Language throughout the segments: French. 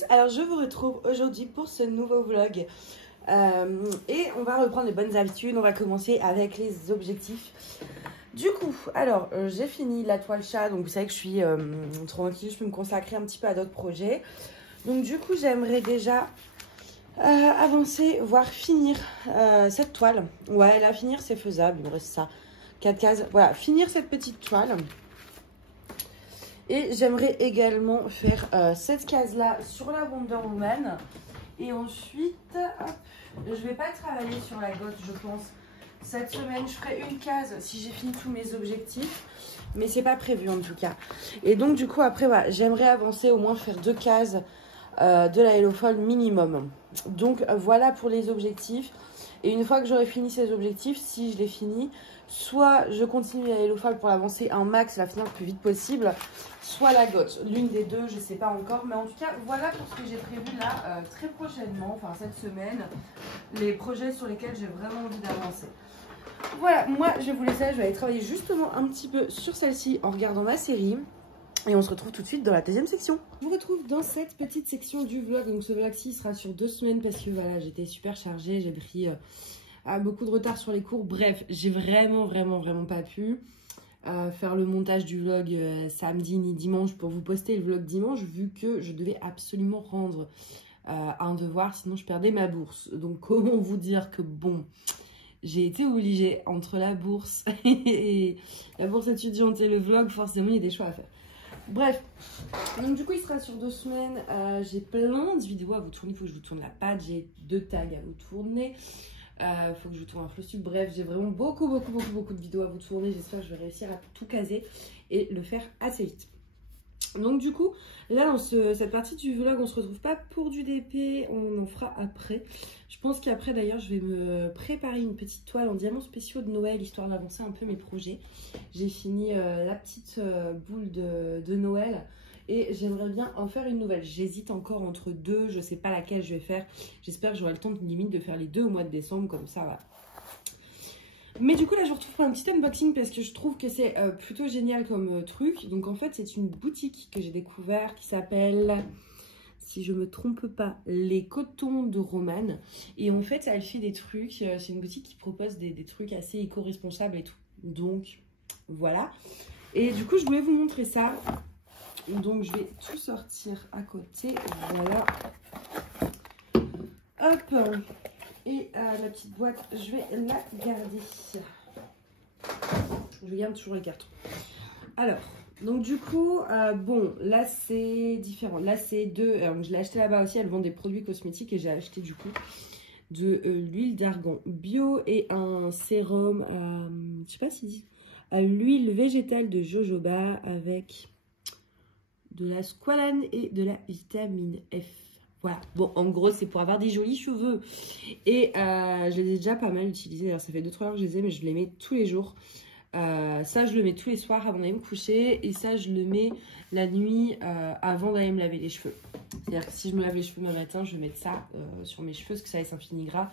tous, alors je vous retrouve aujourd'hui pour ce nouveau vlog et on va reprendre les bonnes habitudes, on va commencer avec les objectifs. Du coup, alors j'ai fini la toile chat, donc vous savez que je suis tranquille, je peux me consacrer un petit peu à d'autres projets. Donc du coup j'aimerais déjà avancer, voire finir cette toile. Ouais, là finir c'est faisable, il me reste ça, 4 cases, voilà, finir cette petite toile. Et j'aimerais également faire cette case-là sur la Wonder Woman. Et ensuite, hop, je ne vais pas travailler sur la gosse, je pense. Cette semaine, je ferai une case si j'ai fini tous mes objectifs. Mais c'est pas prévu en tout cas. Et donc, du coup, après, voilà, j'aimerais avancer, au moins faire 2 cases de la Hello Fall minimum. Donc, voilà pour les objectifs. Et une fois que j'aurai fini ces objectifs, si je les finis, soit je continue la Hello Fall pour l'avancer un max, la finir le plus vite possible, soit la goth. L'une des deux, je ne sais pas encore. Mais en tout cas, voilà pour ce que j'ai prévu là très prochainement, enfin cette semaine, les projets sur lesquels j'ai vraiment envie d'avancer. Voilà, moi je vais vous laisser, je vais aller travailler justement un petit peu sur celle-ci en regardant ma série. Et on se retrouve tout de suite dans la deuxième section. Je vous retrouve dans cette petite section du vlog. Donc ce vlog-ci sera sur 2 semaines parce que voilà, j'étais super chargée. J'ai pris beaucoup de retard sur les cours. Bref, j'ai vraiment pas pu faire le montage du vlog samedi ni dimanche pour vous poster le vlog dimanche, vu que je devais absolument rendre un devoir, sinon je perdais ma bourse. Donc comment vous dire que bon, j'ai été obligée entre la bourse et la bourse étudiante et le vlog, forcément il y a des choix à faire. Bref, donc du coup il sera sur 2 semaines, j'ai plein de vidéos à vous tourner, il faut que je vous tourne la page, j'ai 2 tags à vous tourner, il faut que je vous tourne un flowsub, bref j'ai vraiment beaucoup de vidéos à vous tourner, j'espère que je vais réussir à tout caser et le faire assez vite. Donc du coup, là dans cette partie du vlog, on se retrouve pas pour du DP, on en fera après. Je pense qu'après d'ailleurs, je vais me préparer une petite toile en diamants spéciaux de Noël, histoire d'avancer un peu mes projets. J'ai fini la petite boule de Noël et j'aimerais bien en faire une nouvelle. J'hésite encore entre 2, je sais pas laquelle je vais faire. J'espère que j'aurai le temps limite de faire les 2 au mois de décembre, comme ça voilà. Mais du coup là je vous retrouve pour un petit unboxing parce que je trouve que c'est plutôt génial comme truc. Donc en fait c'est une boutique que j'ai découvert qui s'appelle, si je me trompe pas, Les Cotons de Romane. Et en fait elle fait des trucs, c'est une boutique qui propose des trucs assez éco-responsables et tout. Donc voilà. Et du coup je voulais vous montrer ça. Donc je vais tout sortir à côté. Voilà. Hop. Et la petite boîte, je vais la garder. Je garde toujours les cartons. Alors, donc du coup, bon, là c'est différent. Là c'est je l'ai acheté là-bas aussi, elle vend des produits cosmétiques et j'ai acheté du coup de l'huile d'argan bio et un sérum, je sais pas si à l'huile végétale de jojoba avec de la squalane et de la vitamine F. Voilà, bon, en gros, c'est pour avoir des jolis cheveux. Et je les ai déjà pas mal utilisés. Alors, ça fait 2-3 heures que je les ai, mais je les mets tous les jours. Ça, je le mets tous les soirs avant d'aller me coucher. Et ça, je le mets la nuit avant d'aller me laver les cheveux. C'est-à-dire que si je me lave les cheveux le matin, je vais mettre ça sur mes cheveux, parce que ça laisse un fini gras.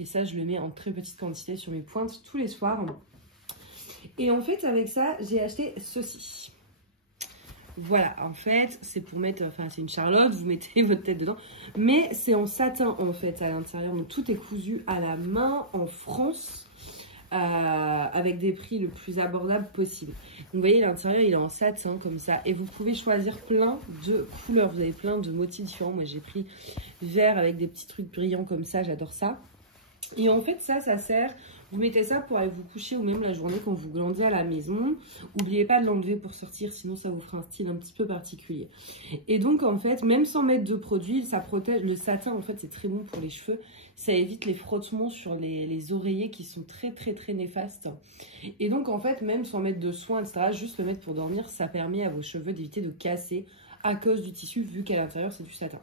Et ça, je le mets en très petite quantité sur mes pointes tous les soirs. Et en fait, avec ça, j'ai acheté ceci. Voilà, en fait, c'est pour mettre, enfin c'est une charlotte, vous mettez votre tête dedans, mais c'est en satin en fait à l'intérieur, donc tout est cousu à la main en France, avec des prix le plus abordables possible. Donc vous voyez, l'intérieur il est en satin comme ça, et vous pouvez choisir plein de couleurs, vous avez plein de motifs différents. Moi j'ai pris vert avec des petits trucs brillants comme ça, j'adore ça. Et en fait ça sert, vous mettez ça pour aller vous coucher ou même la journée quand vous glandez à la maison. N'oubliez pas de l'enlever pour sortir, sinon ça vous fera un style un petit peu particulier. Et donc en fait, même sans mettre de produit, ça protège. Le satin en fait c'est très bon pour les cheveux. Ça évite les frottements sur les oreillers qui sont très néfastes. Et donc en fait, même sans mettre de soin, etc., juste le mettre pour dormir, ça permet à vos cheveux d'éviter de casser à cause du tissu, vu qu'à l'intérieur c'est du satin.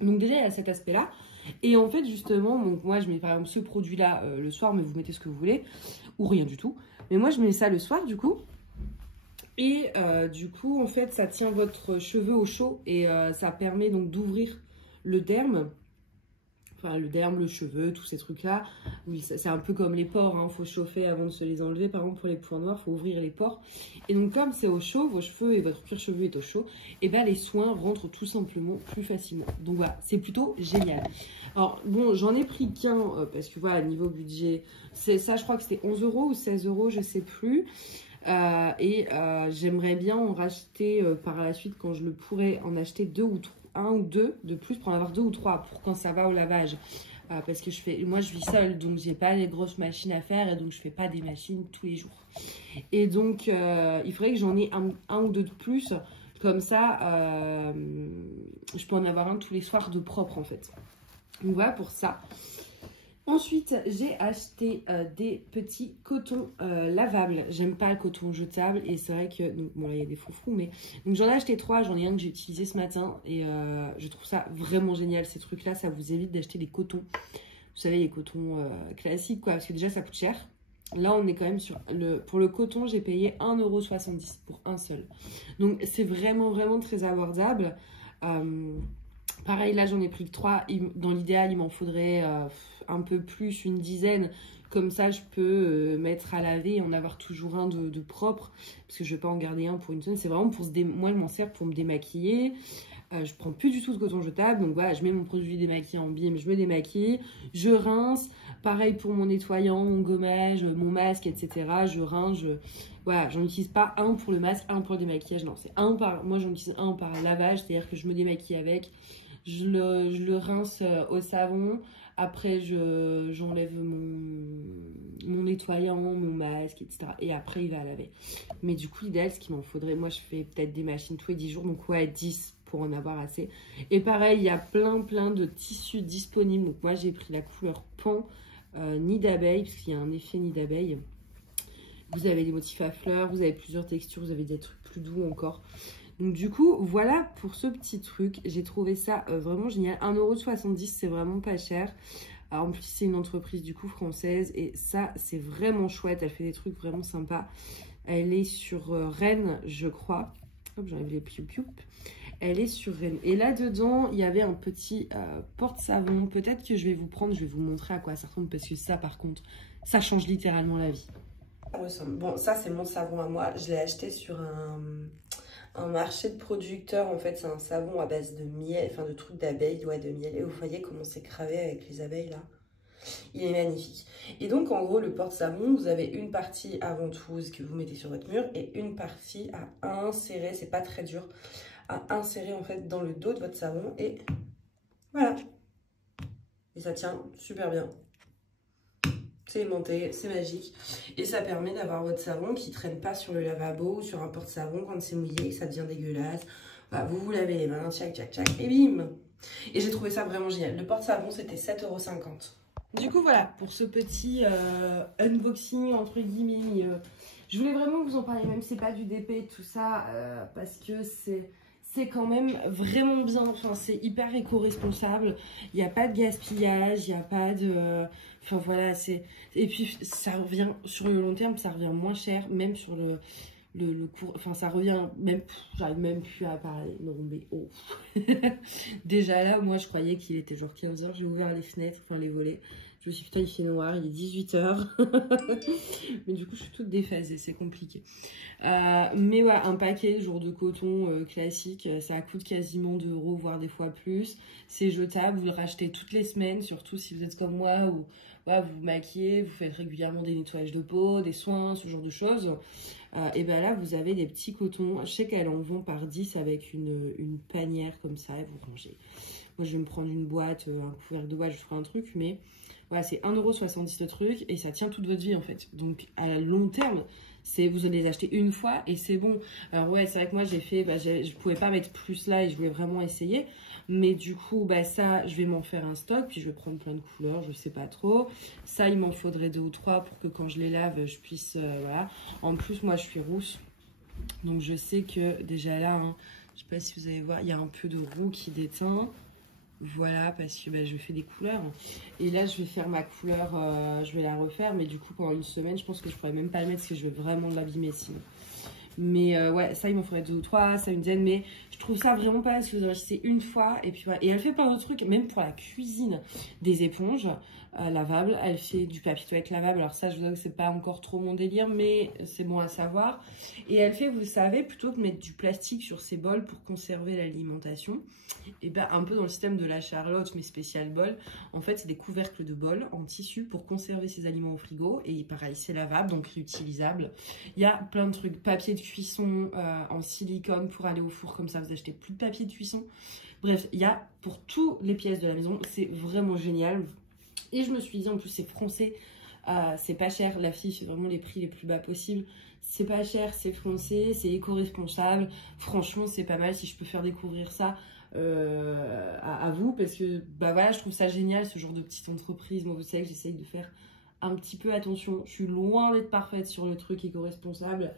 Donc déjà il y a cet aspect là. Et en fait justement, donc moi je mets par exemple ce produit là le soir, mais vous mettez ce que vous voulez, ou rien du tout. Mais moi je mets ça le soir du coup. Et du coup en fait ça tient votre cheveu au chaud et ça permet donc d'ouvrir le derme. enfin, le derme, le cheveu, tous ces trucs-là. C'est un peu comme les pores, hein. Faut chauffer avant de se les enlever. Par exemple, pour les points noirs, il faut ouvrir les pores. Et donc, comme c'est au chaud, vos cheveux et votre cuir chevelu est au chaud, et ben les soins rentrent tout simplement plus facilement. Donc voilà, c'est plutôt génial. Alors, bon, j'en ai pris qu'un, parce que voilà, niveau budget, ça, je crois que c'était 11 € ou 16 €, je sais plus. J'aimerais bien en racheter par la suite quand je le pourrais, en acheter un ou deux de plus pour en avoir 2 ou 3 pour quand ça va au lavage. Parce que moi je vis seule, donc j'ai pas les grosses machines à faire et donc je fais pas des machines tous les jours. Et donc il faudrait que j'en ai un ou deux de plus, comme ça je peux en avoir un tous les soirs de propre en fait. Donc voilà pour ça. Ensuite, j'ai acheté des petits cotons lavables. J'aime pas le coton jetable et c'est vrai que, donc, bon là il y a des froufrous, mais donc j'en ai acheté 3, j'en ai un que j'ai utilisé ce matin et je trouve ça vraiment génial. Ces trucs-là, ça vous évite d'acheter des cotons. Vous savez, les cotons classiques quoi, parce que déjà ça coûte cher. Là, on est quand même sur pour le coton, j'ai payé 1,70 € pour un seul. Donc c'est vraiment très abordable. Pareil, là j'en ai pris que 3. Dans l'idéal, il m'en faudrait un peu plus, une dizaine. Comme ça, je peux mettre à laver et en avoir toujours un de propre. Parce que je ne vais pas en garder un pour une semaine. C'est vraiment pour moi, je m'en sers pour me démaquiller. Je prends plus du tout de coton jetable. Donc voilà, je mets mon produit démaquillant en bime, je me démaquille. Je rince. Pareil pour mon nettoyant, mon gommage, mon masque, etc. Je rince. Voilà, j'en utilise pas un pour le masque, un pour le démaquillage. Non, c'est un par. Moi, j'en utilise un par lavage. C'est-à-dire que je me démaquille avec. Je le rince au savon. Après, j'enlève mon nettoyant, mon masque, etc. Et après, il va laver. Mais du coup, l'idéal, ce qu'il m'en faudrait, moi, je fais peut-être des machines tous les 10 jours. Donc, ouais, 10 pour en avoir assez. Et pareil, il y a plein de tissus disponibles. Donc, moi, j'ai pris la couleur pan nid d'abeille, parce qu'il y a un effet nid d'abeille. Vous avez des motifs à fleurs, vous avez plusieurs textures, vous avez des trucs plus doux encore. Donc du coup, voilà pour ce petit truc. J'ai trouvé ça vraiment génial. 1,70 €, c'est vraiment pas cher. Alors, en plus, c'est une entreprise du coup française. Et ça, c'est vraiment chouette. Elle fait des trucs vraiment sympas. Elle est sur Rennes, je crois. Hop, j'enlève les piou-piou. Elle est sur Rennes. Et là-dedans, il y avait un petit porte-savon. Peut-être que je vais vous montrer à quoi ça ressemble. Parce que ça, par contre, ça change littéralement la vie. Bon, ça, c'est mon savon à moi. Je l'ai acheté sur un marché de producteurs. En fait, c'est un savon à base de miel, enfin de trucs d'abeilles, ouais, de miel. Et vous voyez comment c'est gravé avec les abeilles là. Il est magnifique. Et donc, en gros, le porte-savon, vous avez une partie à ventouse que vous mettez sur votre mur et une partie à insérer, c'est pas très dur, à insérer en fait dans le dos de votre savon. Et voilà. Et ça tient super bien. C'est aimanté, c'est magique. Et ça permet d'avoir votre savon qui ne traîne pas sur le lavabo ou sur un porte-savon quand c'est mouillé et que ça devient dégueulasse. Voilà, vous lavez les mains, tchac, tchac, tchac, et bim. Et j'ai trouvé ça vraiment génial. Le porte-savon, c'était 7,50 €. Du coup, voilà, pour ce petit unboxing, entre guillemets. Je voulais vraiment vous en parler, même si c'est pas du DP et tout ça, parce que c'est quand même vraiment bien. Enfin, c'est hyper éco-responsable. Il n'y a pas de gaspillage, il n'y a pas de... Enfin, voilà, c'est... Et puis, ça revient, sur le long terme, ça revient moins cher, même sur le cours... Enfin, ça revient même... J'arrive même plus à parler. Non, mais oh. Déjà là, moi, je croyais qu'il était genre 15 h. J'ai ouvert les fenêtres, enfin, les volets. Je me suis dit, putain, il fait noir, il est 18 h. Mais du coup, je suis toute déphasée, c'est compliqué. Mais ouais, un paquet jour de coton classique, ça coûte quasiment 2 €, voire des fois plus. C'est jetable, vous le rachetez toutes les semaines, surtout si vous êtes comme moi, ou ouais, vous vous maquillez, vous faites régulièrement des nettoyages de peau, des soins, ce genre de choses. Et ben là, vous avez des petits cotons. Je sais qu'elles en vont par 10 avec une panière comme ça, et vous rangez. Moi, je vais me prendre une boîte, un couvercle de boîte, je ferai un truc, mais... Voilà, c'est 1,70 € le truc et ça tient toute votre vie en fait. Donc à long terme, vous allez les acheter une fois et c'est bon. Alors ouais, c'est vrai que moi j'ai fait, je pouvais pas mettre plus là et je voulais vraiment essayer. Mais du coup, ça, je vais m'en faire un stock, puis je vais prendre plein de couleurs, je sais pas trop. Ça, il m'en faudrait 2 ou 3 pour que quand je les lave, je puisse, voilà. En plus, moi je suis rousse, donc je sais que déjà là, hein, je sais pas si vous allez voir, il y a un peu de roux qui déteint. Voilà, parce que je fais des couleurs. Et là, je vais faire ma couleur, je vais la refaire. Mais du coup, pendant une semaine, je pense que je pourrais même pas le mettre parce que je vais vraiment l'abîmer sinon. Mais ouais, ça, il m'en ferait 2 ou 3, ça une dizaine. Mais je trouve ça vraiment pas mal, parce que vous enrichissez une fois. Et puis voilà. Et elle fait plein d'autres trucs, même pour la cuisine, des éponges lavables. Elle fait du papier toilette lavable. Alors ça, je vous avoue que c'est pas encore trop mon délire, mais c'est bon à savoir. Et elle fait, vous savez, plutôt que de mettre du plastique sur ses bols pour conserver l'alimentation, et ben un peu dans le système de la Charlotte, mais spécial bol, en fait, c'est des couvercles de bol en tissu pour conserver ses aliments au frigo. Et pareil, c'est lavable, donc réutilisable. Il y a plein de trucs. Papier de cuisson en silicone pour aller au four, comme ça, vous achetez plus de papier de cuisson. Bref, il y a pour toutes les pièces de la maison. C'est vraiment génial. Et je me suis dit, en plus, c'est français. C'est pas cher. La fille fait vraiment les prix les plus bas possibles. C'est pas cher, c'est français, c'est éco-responsable. Franchement, c'est pas mal si je peux faire découvrir ça à vous. Parce que, bah voilà, je trouve ça génial, ce genre de petite entreprise. Moi, vous savez que j'essaye de faire un petit peu attention. Je suis loin d'être parfaite sur le truc éco-responsable.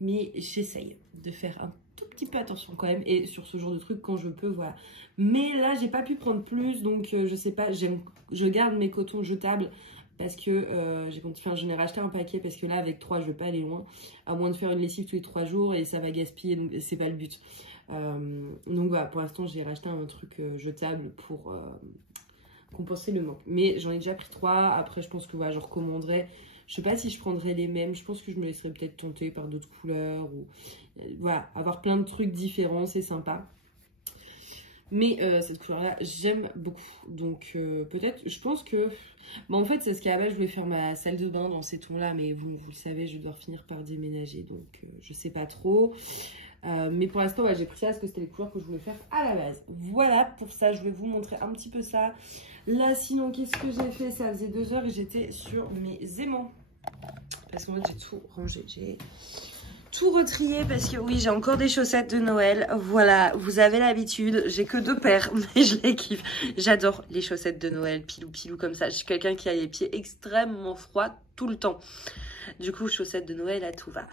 Mais j'essaye de faire un tout petit peu attention quand même. Et sur ce genre de truc, quand je peux, voilà. Mais là, j'ai pas pu prendre plus. Donc, je sais pas, je garde mes cotons jetables. Parce que j'en ai racheté un paquet parce que là avec 3 je vais pas aller loin, à moins de faire une lessive tous les 3 jours et ça va gaspiller, donc c'est pas le but. Donc voilà, pour l'instant j'ai racheté un truc jetable pour compenser le manque. Mais j'en ai déjà pris 3, après je pense que voilà, je recommanderais. Je sais pas si je prendrais les mêmes, je pense que je me laisserais peut-être tenter par d'autres couleurs. Ou voilà, avoir plein de trucs différents, c'est sympa. Mais cette couleur-là, j'aime beaucoup. Donc peut-être, je pense que... Bon, en fait, c'est ce qu'à la base, je voulais faire ma salle de bain dans ces tons-là. Mais vous le savez, je dois finir par déménager. Donc je sais pas trop. Mais pour l'instant, ouais, j'ai pris ça parce que c'était les couleurs que je voulais faire à la base. Voilà, pour ça, je vais vous montrer un petit peu ça. Là, sinon, qu'est-ce que j'ai fait? Ça faisait 2 heures et j'étais sur mes aimants. Parce qu'en fait, j'ai tout rangé. J'ai... tout retrié parce que oui, j'ai encore des chaussettes de Noël. Voilà, vous avez l'habitude. J'ai que 2 paires, mais je les kiffe. J'adore les chaussettes de Noël, pilou comme ça. Je suis quelqu'un qui a les pieds extrêmement froids tout le temps. Du coup, chaussettes de Noël, à tout va.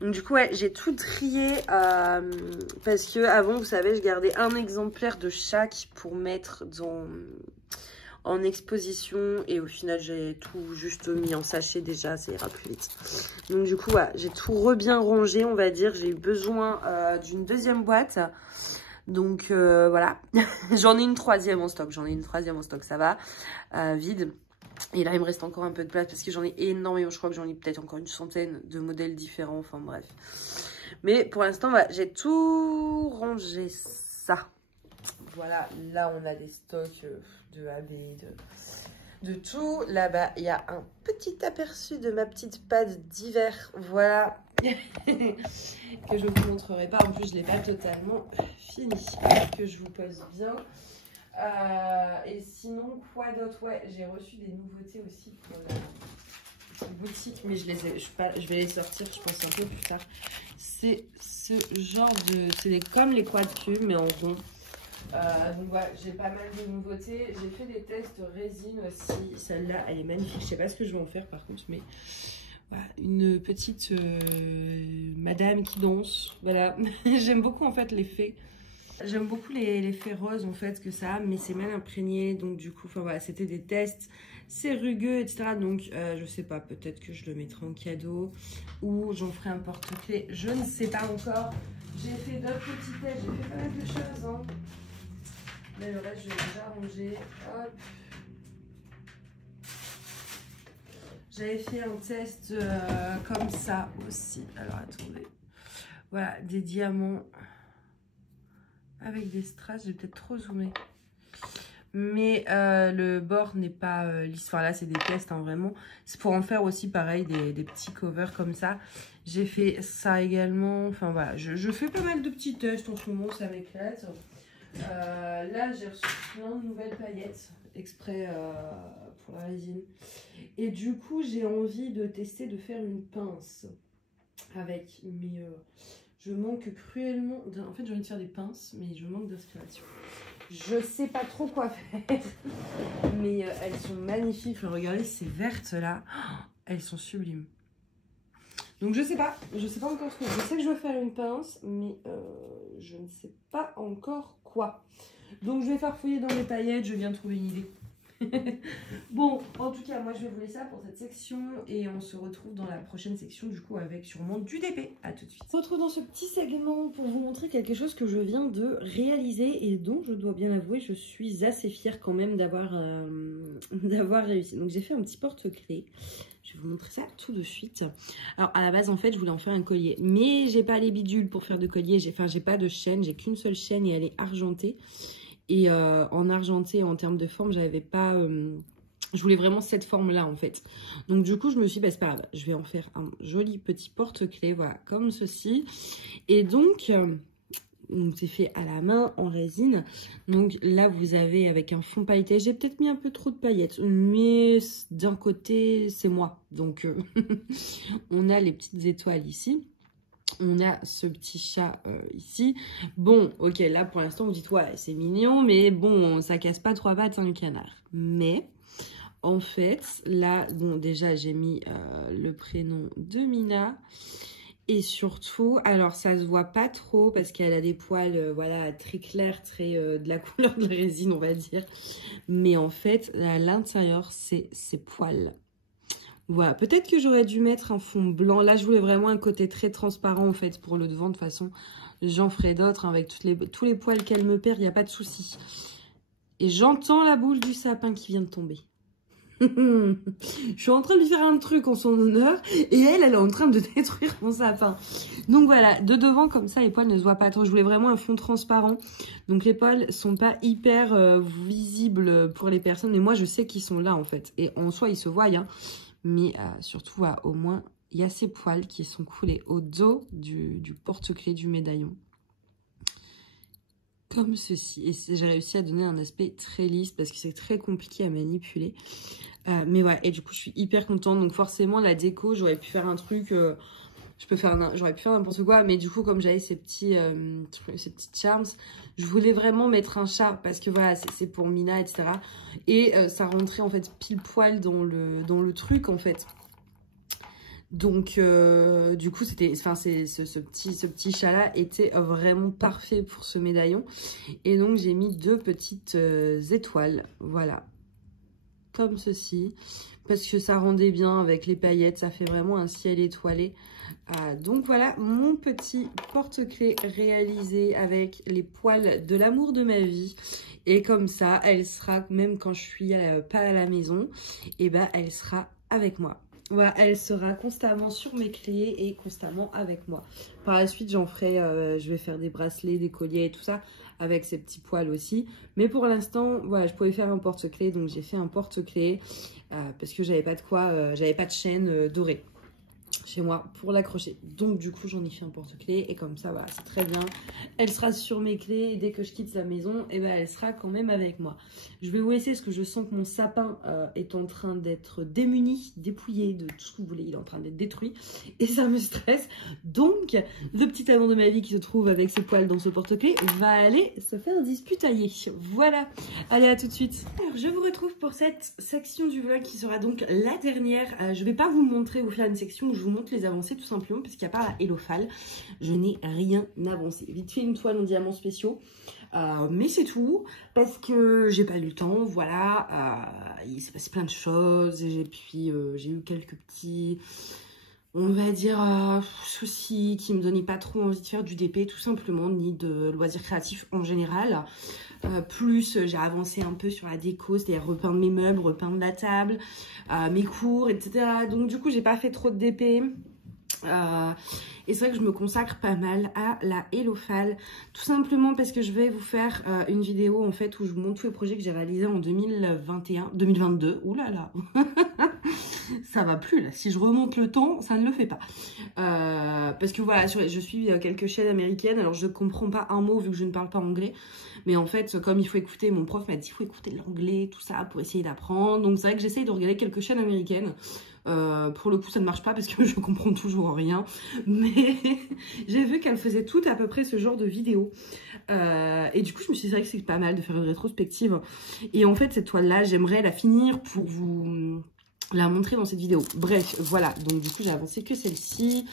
Donc du coup, ouais, j'ai tout trié parce que avant, vous savez, je gardais un exemplaire de chaque pour mettre en exposition et au final j'ai tout juste mis en sachet déjà, ça ira plus vite. Donc du coup voilà, j'ai tout bien rangé, on va dire. J'ai eu besoin d'une 2e boîte, donc voilà. J'en ai une 3e en stock, ça va, vide. Et là il me reste encore un peu de place parce que j'en ai énormément, je crois que j'en ai peut-être encore une centaine de modèles différents, enfin bref. Mais pour l'instant voilà, j'ai tout rangé ça. Voilà, là on a des stocks de AB, de tout. Là-bas, il y a un petit aperçu de ma petite pâte d'hiver. Voilà, que je ne vous montrerai pas. En plus, je ne l'ai pas totalement fini. Que je vous pose bien. Et sinon, quoi d'autre? Ouais, j'ai reçu des nouveautés aussi pour la boutique, mais je vais les sortir, je pense, un peu plus tard. C'est ce genre de... c'est comme les quad cubes, mais en rond. Donc voilà, j'ai pas mal de nouveautés. J'ai fait des tests résine aussi. Celle-là, elle est magnifique. Je sais pas ce que je vais en faire par contre, mais voilà, une petite madame qui danse. Voilà, j'aime beaucoup en fait l'effet. J'aime beaucoup l'effet rose en fait que ça a, mais c'est mal imprégné. Donc du coup, enfin voilà, c'était des tests. C'est rugueux, etc. Donc je sais pas, peut-être que je le mettrai en cadeau ou j'en ferai un porte-clés. Je ne sais pas encore. J'ai fait d'autres petits tests, j'ai fait pas mal de choses. Hein. Mais le reste, je l'ai déjà rangé. Hop. J'avais fait un test comme ça aussi. Alors, attendez. Voilà, des diamants avec des strass. J'ai peut-être trop zoomé. Mais le bord n'est pas lisse. Enfin, là, c'est des tests, hein, vraiment. C'est pour en faire aussi, pareil, des petits covers comme ça. J'ai fait ça également. Enfin, voilà. Je fais pas mal de petits tests en ce moment. Ça m'éclate. Là j'ai reçu plein de nouvelles paillettes exprès pour la résine et du coup j'ai envie de tester de faire une pince avec, mais je manque cruellement en fait j'ai envie de faire des pinces mais je manque d'inspiration, je sais pas trop quoi faire mais elles sont magnifiques. Enfin, regardez ces vertes là, elles sont sublimes. Donc je sais pas encore ce que je sais que je veux faire une pince, mais je ne sais pas encore quoi. Donc je vais farfouiller dans les paillettes, je viens de trouver une idée. Bon, en tout cas, moi je vais vous laisser ça pour cette section et on se retrouve dans la prochaine section du coup avec sûrement du DP. À tout de suite. On se retrouve dans ce petit segment pour vous montrer quelque chose que je viens de réaliser et dont je dois bien avouer, je suis assez fière quand même d'avoir réussi. Donc j'ai fait un petit porte-clés. Je vais vous montrer ça tout de suite. Alors à la base en fait je voulais en faire un collier, mais j'ai pas les bidules pour faire de collier. J'ai pas de chaîne, j'ai qu'une seule chaîne et elle est argentée. Et en argenté, en termes de forme, j'avais pas... je voulais vraiment cette forme-là, en fait. Donc, du coup, je me suis dit, bah, c'est pas grave. Je vais en faire un joli petit porte-clés, voilà, comme ceci. Et donc c'est fait à la main, en résine. Donc, là, vous avez avec un fond pailleté. J'ai peut-être mis un peu trop de paillettes, mais d'un côté, c'est moi. Donc, on a les petites étoiles ici. On a ce petit chat ici. Bon, ok, là pour l'instant vous dites ouais, c'est mignon, mais bon, ça casse pas 3 pattes un canard. Mais en fait, là, bon, déjà j'ai mis le prénom de Mina. Et surtout, alors ça se voit pas trop parce qu'elle a des poils, voilà, très clairs, très de la couleur de la résine, on va dire. Mais en fait, à l'intérieur, c'est ces poils. Voilà, peut-être que j'aurais dû mettre un fond blanc. Là, je voulais vraiment un côté très transparent, en fait, pour le devant. De toute façon, j'en ferai d'autres avec tous les poils qu'elle me perd, il n'y a pas de souci. Et j'entends la boule du sapin qui vient de tomber. Je suis en train de lui faire un truc en son honneur et elle est en train de détruire mon sapin. Donc voilà, de devant, comme ça, les poils ne se voient pas trop. Je voulais vraiment un fond transparent. Donc les poils sont pas hyper visibles pour les personnes. Mais moi, je sais qu'ils sont là, en fait. Et en soi, ils se voient, hein. Mais surtout, au moins, il y a ces poils qui sont coulés au dos du porte-clés du médaillon. Comme ceci. Et j'ai réussi à donner un aspect très lisse parce que c'est très compliqué à manipuler. Mais ouais, et du coup, je suis hyper contente. Donc forcément, la déco, j'aurais pu faire un truc... j'aurais pu faire n'importe quoi. Mais du coup, comme j'avais ces petits charms, je voulais vraiment mettre un chat parce que voilà, c'est pour Mina, etc. Et ça rentrait en fait pile poil dans le truc en fait. Donc du coup, c'était, enfin, ce petit chat-là était vraiment parfait pour ce médaillon. Et donc, j'ai mis 2 petites étoiles, voilà, comme ceci. Parce que ça rendait bien avec les paillettes, ça fait vraiment un ciel étoilé. Donc voilà mon petit porte-clés réalisé avec les poils de l'amour de ma vie. Et comme ça, elle sera, même quand je suis pas à la maison, et ben elle sera avec moi. Voilà, elle sera constamment sur mes clés et constamment avec moi. Par la suite, j'en ferai, je vais faire des bracelets, des colliers et tout ça avec ces petits poils aussi. Mais pour l'instant, voilà, je pouvais faire un porte-clés, donc j'ai fait un porte-clés parce que j'avais pas de quoi, j'avais pas de chaîne dorée chez moi pour l'accrocher. Donc du coup, j'en ai fait un porte-clés et comme ça, voilà, c'est très bien. Elle sera sur mes clés et dès que je quitte la maison, et ben, elle sera quand même avec moi. Je vais vous laisser parce que je sens que mon sapin est en train d'être démuni, dépouillé de tout ce que vous voulez. Il est en train d'être détruit et ça me stresse. Donc, le petit amour de ma vie qui se trouve avec ses poils dans ce porte-clés va aller se faire disputailler. Voilà. Allez, à tout de suite. Alors, je vous retrouve pour cette section du vlog qui sera donc la dernière. Je vais pas vous montrer, vous faire une section où je vous montre les avancées tout simplement parce qu'il n'y a pas la Hellophal, je n'ai rien avancé. Vite fait une toile en diamants spéciaux, mais c'est tout parce que j'ai pas eu le temps. Voilà, il s'est passé plein de choses et puis j'ai eu quelques petits, on va dire, soucis qui me donnaient pas trop envie de faire du DP tout simplement, ni de loisirs créatifs en général. Plus j'ai avancé un peu sur la déco, c'est-à-dire repeindre mes meubles, repeindre la table, mes cours, etc. Donc du coup j'ai pas fait trop de DP. Et c'est vrai que je me consacre pas mal à la Hellophal, tout simplement parce que je vais vous faire une vidéo en fait où je vous montre tous les projets que j'ai réalisés en 2022. Ouh là là. Ça va plus là, si je remonte le temps, ça ne le fait pas. Parce que voilà, je suis quelques chaînes américaines, alors je ne comprends pas un mot vu que je ne parle pas anglais. Mais en fait, comme il faut écouter, mon prof m'a dit qu'il faut écouter l'anglais, tout ça, pour essayer d'apprendre. Donc c'est vrai que j'essaye de regarder quelques chaînes américaines. Pour le coup, ça ne marche pas parce que je comprends toujours rien. Mais j'ai vu qu'elle faisait toutes à peu près ce genre de vidéos. Et du coup, je me suis dit que c'est pas mal de faire une rétrospective. Et en fait, cette toile-là, j'aimerais la finir pour vous la montrer dans cette vidéo. Bref, voilà. Donc, du coup, j'ai avancé que celle-ci.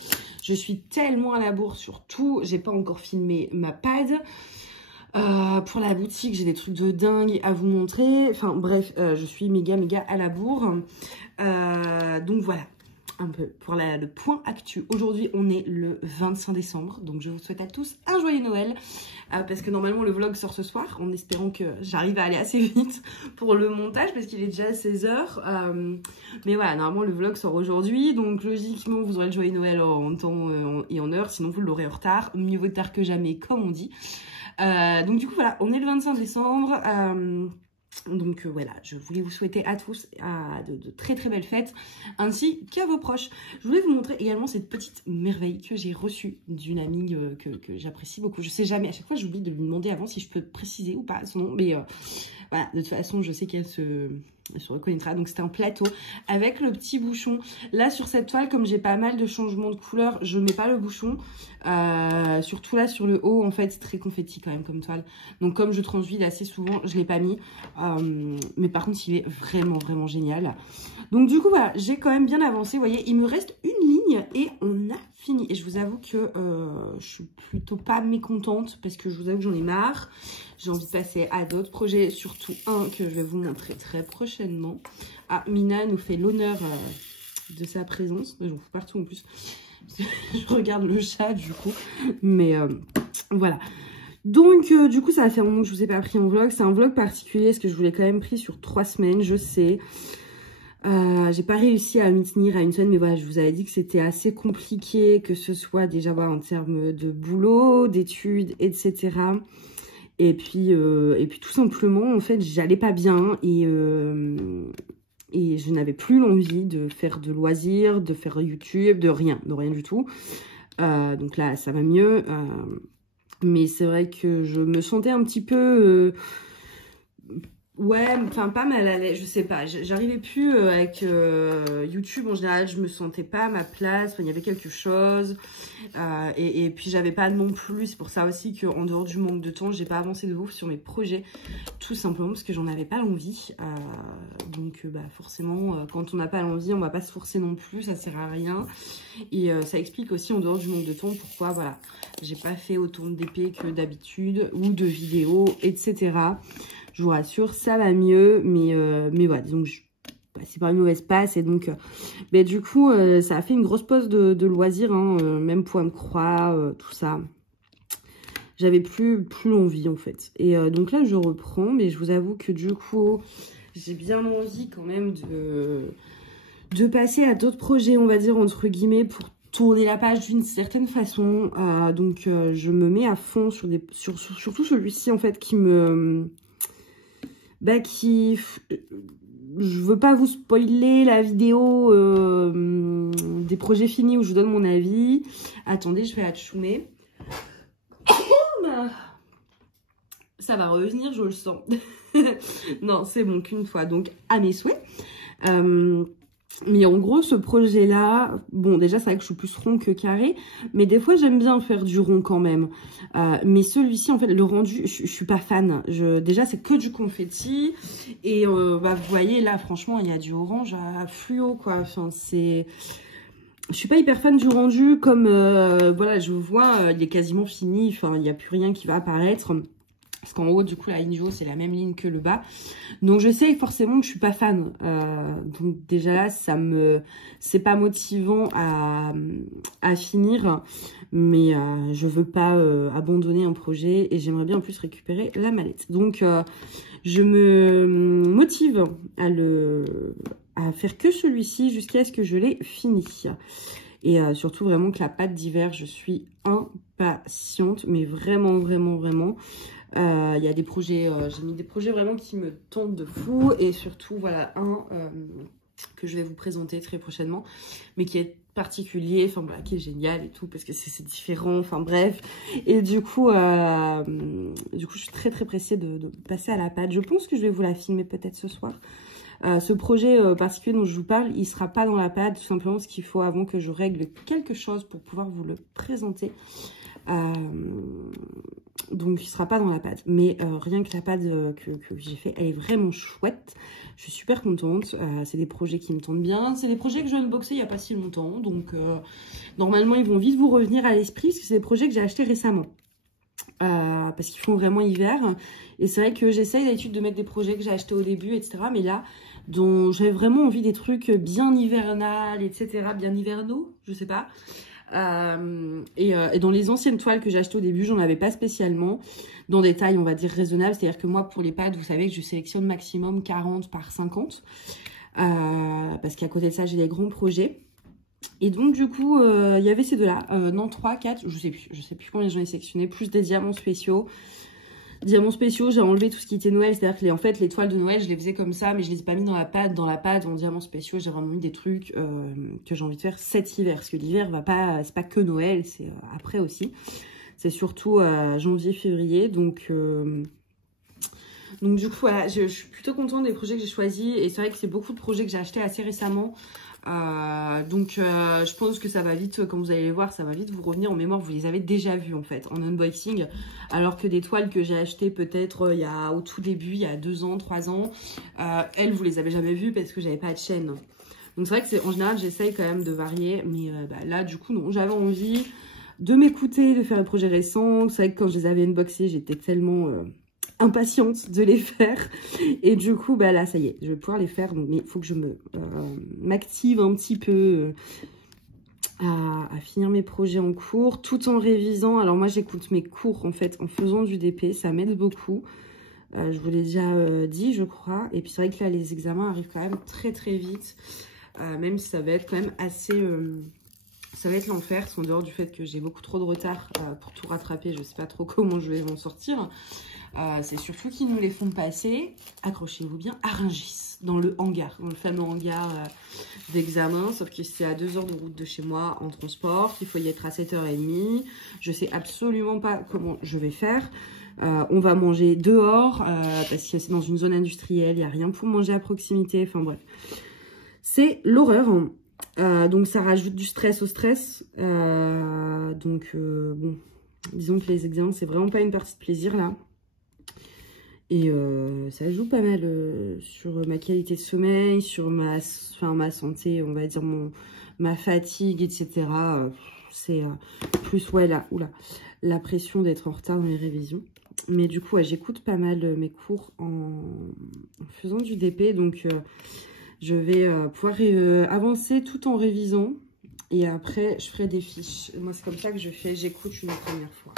Je suis tellement à la bourre sur tout. J'ai pas encore filmé ma pad. Pour la boutique, j'ai des trucs de dingue à vous montrer. Enfin bref, je suis méga méga à la bourre. Donc voilà, un peu pour le point actu. Aujourd'hui, on est le 25 décembre. Donc je vous souhaite à tous un joyeux Noël. Parce que normalement, le vlog sort ce soir. En espérant que j'arrive à aller assez vite pour le montage. Parce qu'il est déjà 16 h. Mais voilà, normalement, le vlog sort aujourd'hui. Donc logiquement, vous aurez le joyeux Noël en temps et en heure. Sinon, vous l'aurez en retard. Mieux vaut tard que jamais, comme on dit. Donc du coup voilà, on est le 25 décembre, donc voilà, je voulais vous souhaiter à tous de très très belles fêtes, ainsi qu'à vos proches. Je voulais vous montrer également cette petite merveille que j'ai reçue d'une amie que j'apprécie beaucoup. Je sais jamais, à chaque fois j'oublie de lui demander avant si je peux préciser ou pas son nom, mais voilà, de toute façon je sais qu'elle se reconnaîtra. Donc c'est un plateau avec le petit bouchon. Là sur cette toile, comme j'ai pas mal de changements de couleur, je mets pas le bouchon. Surtout là sur le haut, en fait c'est très confetti quand même comme toile. Donc comme je transvide assez souvent, je l'ai pas mis. Mais par contre il est vraiment vraiment génial. Donc du coup voilà, j'ai quand même bien avancé. Vous voyez, il me reste une ligne et on a fini. Et je vous avoue que je suis plutôt pas mécontente parce que je vous avoue que j'en ai marre. J'ai envie de passer à d'autres projets, surtout un que je vais vous montrer très prochainement. Ah, Mina nous fait l'honneur de sa présence. J'en fous partout en plus. Je regarde le chat du coup. Mais voilà. Donc du coup ça va faire un moment que je vous ai pas pris en vlog. C'est un vlog particulier parce que je vous l'ai quand même pris sur 3 semaines, je sais. J'ai pas réussi à m'y tenir à une semaine, mais voilà, je vous avais dit que c'était assez compliqué, que ce soit déjà voilà, en termes de boulot, d'études, etc. Et puis tout simplement, en fait, j'allais pas bien et je n'avais plus l'envie de faire de loisirs, de faire YouTube, de rien du tout. Donc là, ça va mieux. Mais c'est vrai que je me sentais un petit peu... ouais, enfin pas mal à l'aise, je sais pas, j'arrivais plus avec YouTube en général, je me sentais pas à ma place, enfin, il y avait quelque chose, et puis j'avais pas non plus, c'est pour ça aussi qu'en dehors du manque de temps, j'ai pas avancé de ouf sur mes projets, tout simplement parce que j'en avais pas l'envie, donc bah, forcément, quand on n'a pas l'envie, on va pas se forcer non plus, ça sert à rien, et ça explique aussi en dehors du manque de temps pourquoi, voilà, j'ai pas fait autant de DP que d'habitude, ou de vidéos, etc. Je vous rassure, ça va mieux, mais voilà, disons que c'est pas une mauvaise passe. Et donc, du coup, ça a fait une grosse pause de loisirs, hein, même pour me croire, tout ça. J'avais plus l'envie, en fait. Et donc là, je reprends, mais je vous avoue que du coup, j'ai bien envie quand même de passer à d'autres projets, on va dire, entre guillemets, pour tourner la page d'une certaine façon. Donc, je me mets à fond surtout celui-ci, en fait, qui me... je veux pas vous spoiler la vidéo des projets finis où je vous donne mon avis. Attendez, je vais atchoumer. Ça va revenir, je le sens. Non, c'est bon qu'une fois, donc à mes souhaits. Mais en gros, ce projet-là, bon, déjà, c'est vrai que je suis plus rond que carré, mais des fois, j'aime bien faire du rond quand même. Mais celui-ci, en fait, le rendu, je suis pas fan. Déjà, c'est que du confetti. Et bah, vous voyez, là, franchement, il y a du orange à fluo, quoi. Enfin, c'est... Je suis pas hyper fan du rendu, comme, voilà, je vois, il est quasiment fini. Enfin, il n'y a plus rien qui va apparaître. Parce qu'en haut, du coup, la Injo, c'est la même ligne que le bas. Donc, je sais forcément que je suis pas fan. Donc, déjà là, c'est pas motivant à finir. Mais je veux pas abandonner un projet. Et j'aimerais bien en plus récupérer la mallette. Donc, je me motive à faire que celui-ci jusqu'à ce que je l'ai fini. Et surtout vraiment que la pâte d'hiver, je suis impatiente. Mais vraiment, vraiment, vraiment... Il y a des projets, j'ai mis des projets vraiment qui me tentent de fou. Et surtout, voilà, un que je vais vous présenter très prochainement, mais qui est particulier, enfin voilà, qui est génial et tout, parce que c'est différent, enfin bref. Et du coup, je suis très très pressée de passer à la pâte. Je pense que je vais vous la filmer peut-être ce soir. Ce projet particulier dont je vous parle, il sera pas dans la pâte, tout simplement parce qu'il faut avant que je règle quelque chose pour pouvoir vous le présenter. Donc il sera pas dans la pâte, mais rien que la pâte que j'ai fait, elle est vraiment chouette. Je suis super contente. C'est des projets qui me tentent bien, c'est des projets que je viens de boxer il y a pas si longtemps, donc normalement ils vont vite vous revenir à l'esprit parce que c'est des projets que j'ai achetés récemment. parce qu'ils font vraiment hiver. Et c'est vrai que j'essaye d'habitude de mettre des projets que j'ai achetés au début, etc. Mais là, dont j'avais vraiment envie des trucs bien hivernales, etc. Bien hivernaux, je sais pas. Et dans les anciennes toiles que j'ai achetées au début, j'en avais pas spécialement. Dans des tailles, on va dire, raisonnables. C'est-à-dire que moi, pour les pads, vous savez que je sélectionne maximum 40 par 50. Parce qu'à côté de ça, j'ai des grands projets. Et donc, du coup, il y avait ces deux-là. Non, 3, 4, je sais plus combien j'en ai sélectionné. Plus des diamants spéciaux. Diamants spéciaux, j'ai enlevé tout ce qui était Noël. C'est-à-dire que en fait, les toiles de Noël, je les faisais comme ça, mais je les ai pas mis dans la pâte. Dans la pâte, en diamants spéciaux, j'ai vraiment mis des trucs que j'ai envie de faire cet hiver. Parce que l'hiver va pas, c'est pas que Noël, c'est après aussi. C'est surtout janvier, février. Donc du coup, voilà, je suis plutôt contente des projets que j'ai choisis. Et c'est vrai que c'est beaucoup de projets que j'ai achetés assez récemment. Je pense que ça va vite, comme vous allez les voir, ça va vite vous revenir en mémoire. Vous les avez déjà vus en fait en unboxing, alors que des toiles que j'ai achetées peut-être au tout début, il y a 2 ans, 3 ans, elles vous les avez jamais vues parce que j'avais pas de chaîne. Donc c'est vrai que en général j'essaye quand même de varier, mais là du coup non, j'avais envie de m'écouter, de faire des projets récents. C'est vrai que quand je les avais unboxés, j'étais tellement impatiente de les faire, et du coup là ça y est, je vais pouvoir les faire. Donc, mais il faut que je m'active un petit peu à finir mes projets en cours tout en révisant. Alors moi j'écoute mes cours en fait en faisant du DP, ça m'aide beaucoup. Je vous l'ai déjà dit je crois, et puis c'est vrai que là les examens arrivent quand même très très vite, même si ça va être quand même assez ça va être l'enfer, en dehors du fait que j'ai beaucoup trop de retard pour tout rattraper. Je sais pas trop comment je vais m'en sortir. C'est surtout qu'ils nous les font passer, accrochez-vous bien, à Rungis, dans le hangar, dans le fameux hangar d'examen, sauf que c'est à 2 heures de route de chez moi en transport, qu'il faut y être à 7h30, je sais absolument pas comment je vais faire. On va manger dehors, parce que c'est dans une zone industrielle, il n'y a rien pour manger à proximité, enfin bref. C'est l'horreur, hein. Donc ça rajoute du stress au stress, bon, disons que les examens, c'est vraiment pas une partie de plaisir là. Et ça joue pas mal sur ma qualité de sommeil, sur ma santé, on va dire ma fatigue, etc. C'est plus, ouais, la pression d'être en retard dans les révisions. Mais du coup, ouais, j'écoute pas mal mes cours en faisant du DP. Donc, je vais pouvoir avancer tout en révisant. Et après, je ferai des fiches. Moi, c'est comme ça que je fais. J'écoute une première fois.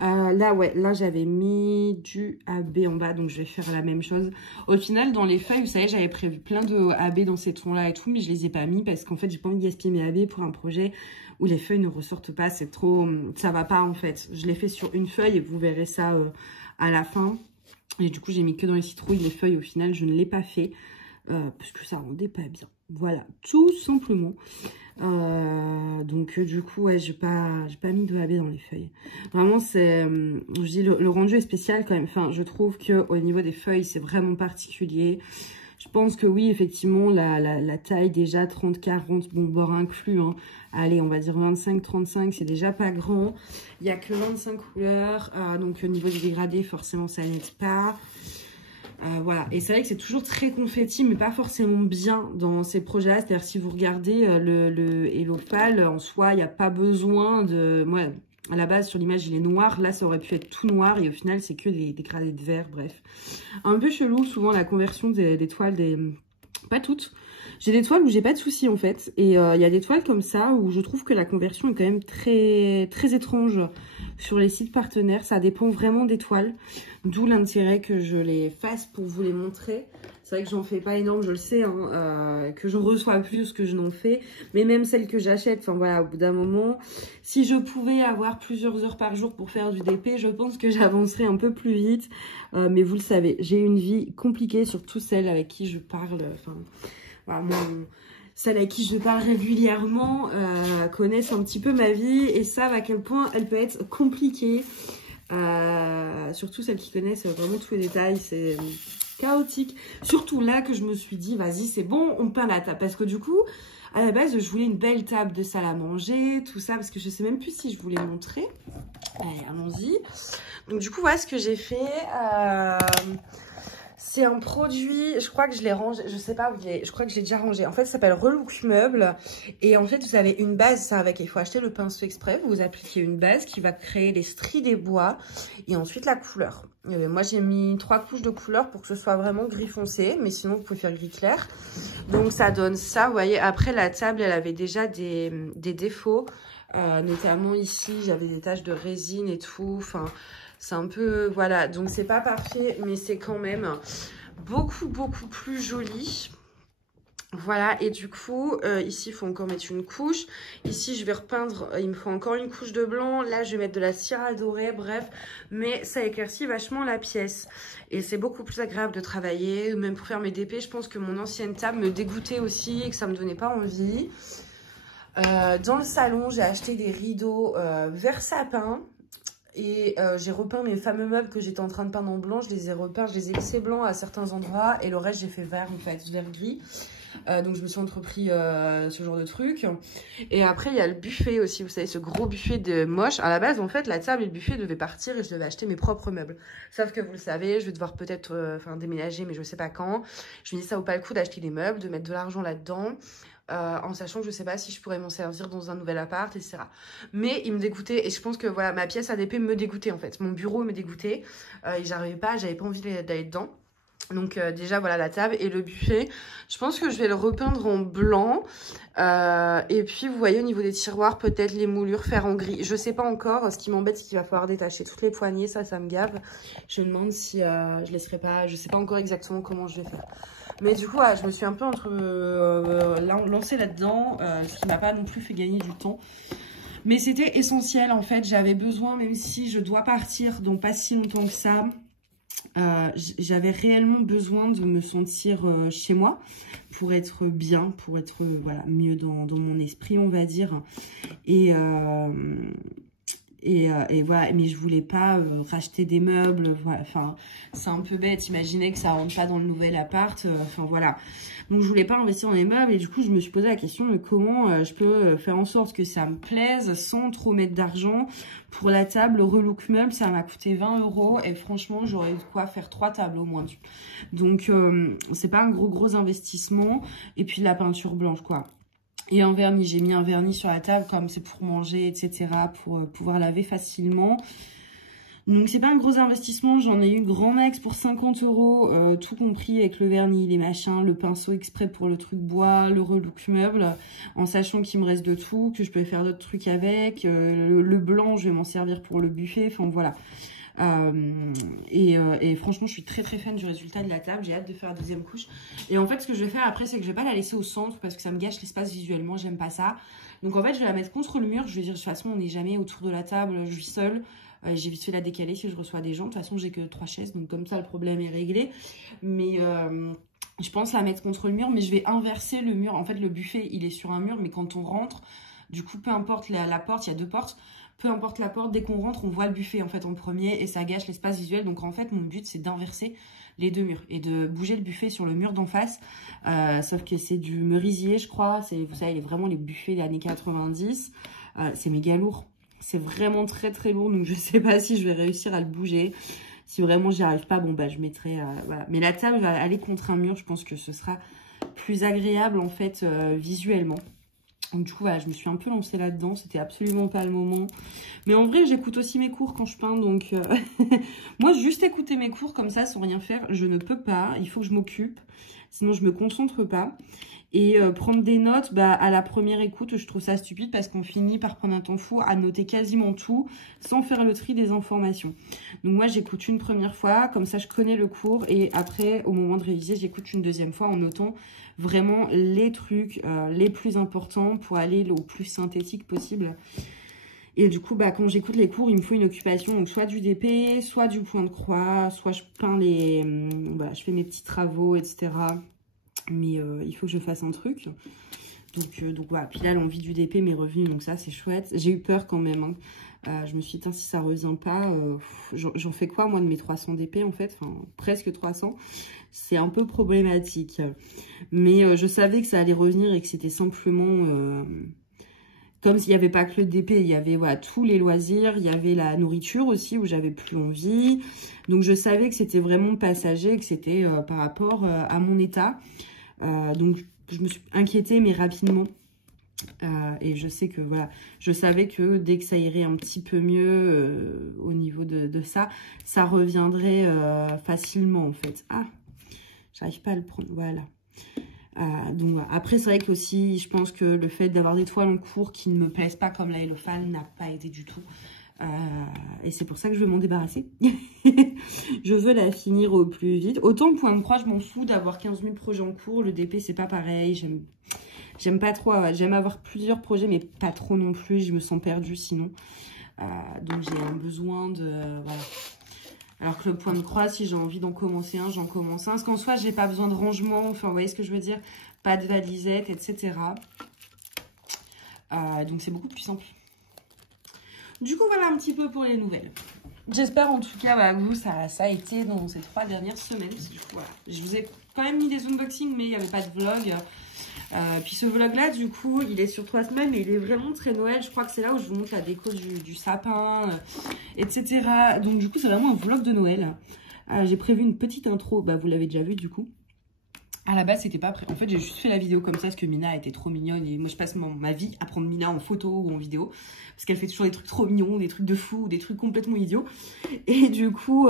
Là j'avais mis du AB en bas, donc je vais faire la même chose. Au final, dans les feuilles, vous savez, j'avais prévu plein de AB dans ces tons là et tout, mais je les ai pas mis parce qu'en fait j'ai pas envie de gaspiller mes AB pour un projet où les feuilles ne ressortent pas. C'est trop, ça va pas en fait. Je l'ai fait sur une feuille et vous verrez ça à la fin. Et du coup j'ai mis que dans les citrouilles. Les feuilles, au final je ne l'ai pas fait parce que ça rendait pas bien. Voilà, tout simplement. Donc du coup, ouais, j'ai pas mis de AB dans les feuilles. Vraiment, c'est, je dis, le rendu est spécial quand même. Enfin, je trouve que au niveau des feuilles, c'est vraiment particulier. Je pense que oui, effectivement, la taille déjà 30-40, bon, bord inclus, hein. Allez, on va dire 25-35, c'est déjà pas grand. Il n'y a que 25 couleurs, donc au niveau des dégradés, forcément, ça n'aide pas. Voilà, et c'est vrai que c'est toujours très confetti, mais pas forcément bien dans ces projets-là. C'est-à-dire, si vous regardez le Hello Pal, en soi, il n'y a pas besoin de... Moi, à la base, sur l'image, il est noir. Là, ça aurait pu être tout noir, et au final, c'est que des dégradés de vert, bref. Un peu chelou, souvent, la conversion des toiles, pas toutes. J'ai des toiles où j'ai pas de soucis, en fait. Et il y a des toiles comme ça, où je trouve que la conversion est quand même très, très étrange sur les sites partenaires. Ça dépend vraiment des toiles. D'où l'intérêt que je les fasse pour vous les montrer. C'est vrai que j'en fais pas énorme, je le sais, hein, que j'en reçois plus que je n'en fais. Mais même celles que j'achète, enfin voilà, au bout d'un moment, si je pouvais avoir plusieurs heures par jour pour faire du DP, je pense que j'avancerais un peu plus vite. Mais vous le savez, j'ai une vie compliquée, surtout celle avec qui je parle. Enfin, voilà, celles avec qui je parle régulièrement connaissent un petit peu ma vie et savent à quel point elle peut être compliquée. Surtout celles qui connaissent vraiment tous les détails, c'est chaotique. Surtout là que je me suis dit, vas-y, c'est bon, on peint la table. Parce que du coup, à la base, je voulais une belle table de salle à manger, tout ça, parce que je sais même plus si je voulais montrer. Allez, allons-y. Donc du coup, voilà ce que j'ai fait. C'est un produit, je crois que je l'ai rangé, je sais pas où il est, je crois que j'ai déjà rangé. En fait, ça s'appelle Relook Meuble. Et en fait, vous avez une base, ça avec, il faut acheter le pinceau exprès. Vous appliquez une base qui va créer les stries des bois et ensuite la couleur. Et moi, j'ai mis 3 couches de couleur pour que ce soit vraiment gris foncé. Mais sinon, vous pouvez faire gris clair. Donc, ça donne ça, vous voyez. Après, la table, elle avait déjà des défauts. Notamment ici, j'avais des taches de résine et tout. Enfin... C'est un peu, voilà, donc c'est pas parfait, mais c'est quand même beaucoup plus joli. Voilà, et du coup, ici, il faut encore mettre une couche. Ici, je vais repeindre, il me faut encore une couche de blanc. Là, je vais mettre de la cire à dorer, bref. Mais ça éclaircit vachement la pièce. Et c'est beaucoup plus agréable de travailler, même pour faire mes DP. Je pense que mon ancienne table me dégoûtait aussi et que ça me donnait pas envie. Dans le salon, j'ai acheté des rideaux vert sapin. Et j'ai repeint mes fameux meubles que j'étais en train de peindre en blanc. Je les ai repeints, je les ai laissés blancs à certains endroits. Et le reste, j'ai fait vert, en fait, vert gris. Donc, je me suis entrepris ce genre de truc. Et après, il y a le buffet aussi. Vous savez, ce gros buffet de moche. À la base, en fait, la table et le buffet devaient partir et je devais acheter mes propres meubles. Sauf que vous le savez, je vais devoir peut-être déménager, mais je sais pas quand. Je me dis, ça vaut pas le coup d'acheter des meubles, de mettre de l'argent là-dedans. En sachant que je sais pas si je pourrais m'en servir dans un nouvel appart, etc. Mais il me dégoûtait et je pense que voilà, ma pièce ADP me dégoûtait en fait. Mon bureau me dégoûtait et j'avais pas envie d'aller dedans. Donc déjà voilà la table et le buffet. Je pense que je vais le repeindre en blanc. Et puis vous voyez au niveau des tiroirs, peut-être les moulures faire en gris. Je sais pas encore. Ce qui m'embête, c'est qu'il va falloir détacher toutes les poignées. Ça me gave. Je me demande si je laisserai pas. Je sais pas encore exactement comment je vais faire. Mais du coup, voilà, je me suis un peu lancée là-dedans, ce qui m'a pas non plus fait gagner du temps. Mais c'était essentiel, en fait. J'avais besoin, même si je dois partir dans pas si longtemps que ça, j'avais réellement besoin de me sentir chez moi pour être bien, pour être voilà, mieux dans mon esprit, on va dire. Et voilà, mais je voulais pas racheter des meubles, voilà, enfin c'est un peu bête, imaginez que ça rentre pas dans le nouvel appart, enfin voilà. Donc je voulais pas investir dans les meubles et du coup je me suis posé la question de comment je peux faire en sorte que ça me plaise sans trop mettre d'argent. Pour la table Relook Meuble, ça m'a coûté 20 € et franchement j'aurais eu de quoi faire 3 tables au moins. Donc c'est pas un gros investissement. Et puis la peinture blanche quoi. Et un vernis, j'ai mis un vernis sur la table comme c'est pour manger, etc. pour pouvoir laver facilement. Donc c'est pas un gros investissement, j'en ai eu grand max pour 50 €, tout compris avec le vernis, les machins, le pinceau exprès pour le truc bois, le Relook Meuble, en sachant qu'il me reste de tout, que je peux faire d'autres trucs avec. Le blanc, je vais m'en servir pour le buffet, enfin voilà. Et franchement je suis très fan du résultat de la table, j'ai hâte de faire la deuxième couche. Et en fait ce que je vais faire après, c'est que je vais pas la laisser au centre parce que ça me gâche l'espace visuellement, j'aime pas ça. Donc en fait je vais la mettre contre le mur, je vais dire de toute façon on n'est jamais autour de la table, je suis seule. J'ai vite fait la décaler si je reçois des gens, de toute façon j'ai que 3 chaises, donc comme ça le problème est réglé. Mais je pense la mettre contre le mur, mais je vais inverser le mur. En fait le buffet il est sur un mur, mais quand on rentre, du coup peu importe la porte, il y a 2 portes. Peu importe la porte, dès qu'on rentre, on voit le buffet en fait en premier et ça gâche l'espace visuel. Donc en fait, mon but c'est d'inverser les 2 murs et de bouger le buffet sur le mur d'en face. Sauf que c'est du merisier, je crois. Vous savez, vraiment les buffets des années 90. C'est méga lourd. C'est vraiment très lourd. Donc je sais pas si je vais réussir à le bouger. Si vraiment j'y arrive pas, bon bah je mettrai... voilà. Mais la table va aller contre un mur. Je pense que ce sera plus agréable en fait visuellement. Donc du coup voilà, je me suis un peu lancée là-dedans, c'était absolument pas le moment. Mais en vrai j'écoute aussi mes cours quand je peins, donc moi juste écouter mes cours comme ça sans rien faire, je ne peux pas, il faut que je m'occupe, sinon je me concentre pas. Et prendre des notes, bah, à la première écoute, je trouve ça stupide parce qu'on finit par prendre un temps fou à noter quasiment tout sans faire le tri des informations. Donc moi, j'écoute une première fois, comme ça je connais le cours et après, au moment de réviser, j'écoute une deuxième fois en notant vraiment les trucs les plus importants pour aller au plus synthétique possible. Et du coup, bah, quand j'écoute les cours, il me faut une occupation, donc soit du DP, soit du point de croix, soit je peins je fais mes petits travaux, etc. Mais il faut que je fasse un truc. Donc voilà. Puis là, l'envie du DP m'est revenue. Donc ça, c'est chouette. J'ai eu peur quand même. Hein. Je me suis dit, si ça revient pas, j'en fais quoi, moi, de mes 300 DP, en fait? Enfin, presque 300. C'est un peu problématique. Mais je savais que ça allait revenir et que c'était simplement comme s'il n'y avait pas que le DP, il y avait voilà, tous les loisirs, il y avait la nourriture aussi où j'avais plus envie. Donc je savais que c'était vraiment passager, que c'était par rapport à mon état. Donc je me suis inquiétée mais rapidement. Et je sais que voilà, je savais que dès que ça irait un petit peu mieux au niveau de ça, ça reviendrait facilement en fait. Ah, j'arrive pas à le prendre, voilà. Donc voilà. Après c'est vrai que aussi je pense que le fait d'avoir des toiles en cours qui ne me plaisent pas comme la Hello n'a pas aidé du tout. Et c'est pour ça que je veux m'en débarrasser. Je veux la finir au plus vite. Autant le point de croix je m'en fous d'avoir 15 000 projets en cours. Le DP c'est pas pareil. J'aime pas trop, j'aime avoir plusieurs projets mais pas trop non plus. Je me sens perdue sinon. Donc j'ai un besoin de... voilà. Alors que le point de croix, si j'ai envie d'en commencer un, j'en commence un. Parce qu'en soi, j'ai pas besoin de rangement. Enfin, vous voyez ce que je veux dire? Pas de valisette, etc. Donc, c'est beaucoup plus simple. Du coup, voilà un petit peu pour les nouvelles. J'espère en tout cas voilà, que vous, ça a été dans ces 3 dernières semaines. Parce que du coup, voilà, je vous ai quand même mis des unboxings, mais il n'y avait pas de vlog. Puis ce vlog là du coup il est sur 3 semaines mais il est vraiment très Noël. Je crois que c'est là où je vous montre la déco du sapin etc. Donc du coup c'est vraiment un vlog de Noël. J'ai prévu une petite intro, bah vous l'avez déjà vu du coup. À la base c'était pas prêt, en fait j'ai juste fait la vidéo comme ça parce que Mina était trop mignonne. Et moi je passe ma vie à prendre Mina en photo ou en vidéo parce qu'elle fait toujours des trucs trop mignons, des trucs de fou, des trucs complètement idiots. Et du coup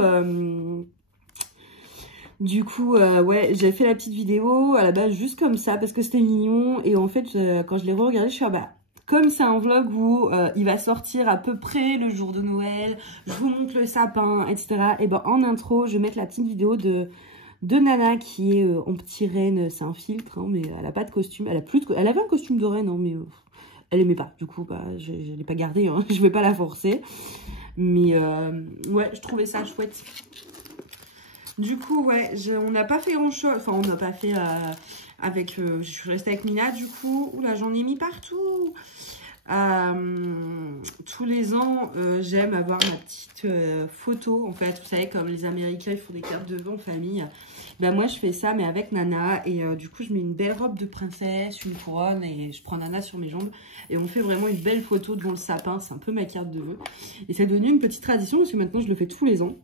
ouais, j'ai fait la petite vidéo à la base juste comme ça parce que c'était mignon. Et en fait, quand je l'ai re-regardé, je suis bah, comme c'est un vlog où il va sortir à peu près le jour de Noël, je vous montre le sapin, etc. Et ben en intro, je vais mettre la petite vidéo de Nana qui est en petit renne. C'est un filtre, hein, mais elle a pas de costume. Elle avait un costume de reine, hein, mais elle aimait pas. Du coup, bah, je l'ai pas gardé. Hein, je vais pas la forcer. Mais ouais, je trouvais ça chouette. Du coup, ouais, on n'a pas fait grand-chose. Enfin, on n'a pas fait avec... je suis restée avec Mina, du coup. Oula, j'en ai mis partout. Tous les ans, j'aime avoir ma petite photo. En fait, vous savez, comme les Américains, ils font des cartes de vœux en famille. Ben, moi, je fais ça, mais avec Nana. Et du coup, je mets une belle robe de princesse, une couronne. Et je prends Nana sur mes jambes. Et on fait vraiment une belle photo devant le sapin. C'est un peu ma carte de vœux. Et c'est devenu une petite tradition parce que maintenant, je le fais tous les ans.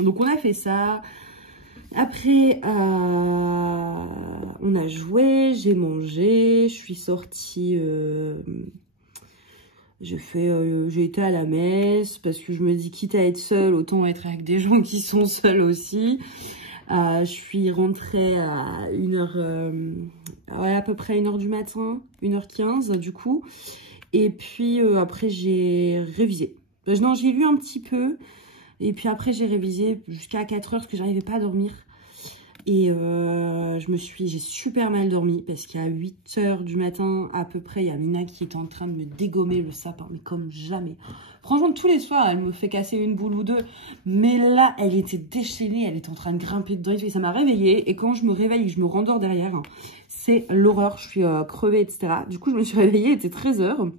Donc on a fait ça. Après on a joué, j'ai mangé, je suis sortie, j'ai été à la messe parce que je me dis quitte à être seule, autant être avec des gens qui sont seuls aussi. Je suis rentrée à 1h, ouais, à peu près 1h du matin, 1h15 du coup. Et puis après j'ai révisé. Non, j'ai lu un petit peu. Et puis après, j'ai révisé jusqu'à 4h parce que j'arrivais pas à dormir. Et j'ai super mal dormi parce qu'à 8h du matin, à peu près, il y a Mina qui est en train de me dégommer le sapin, mais comme jamais. Franchement, tous les soirs, elle me fait casser une boule ou deux. Mais là, elle était déchaînée, elle était en train de grimper dedans et ça m'a réveillée. Et quand je me réveille et que je me rendors derrière, c'est l'horreur. Je suis crevée, etc. Du coup, je me suis réveillée, il était 13h.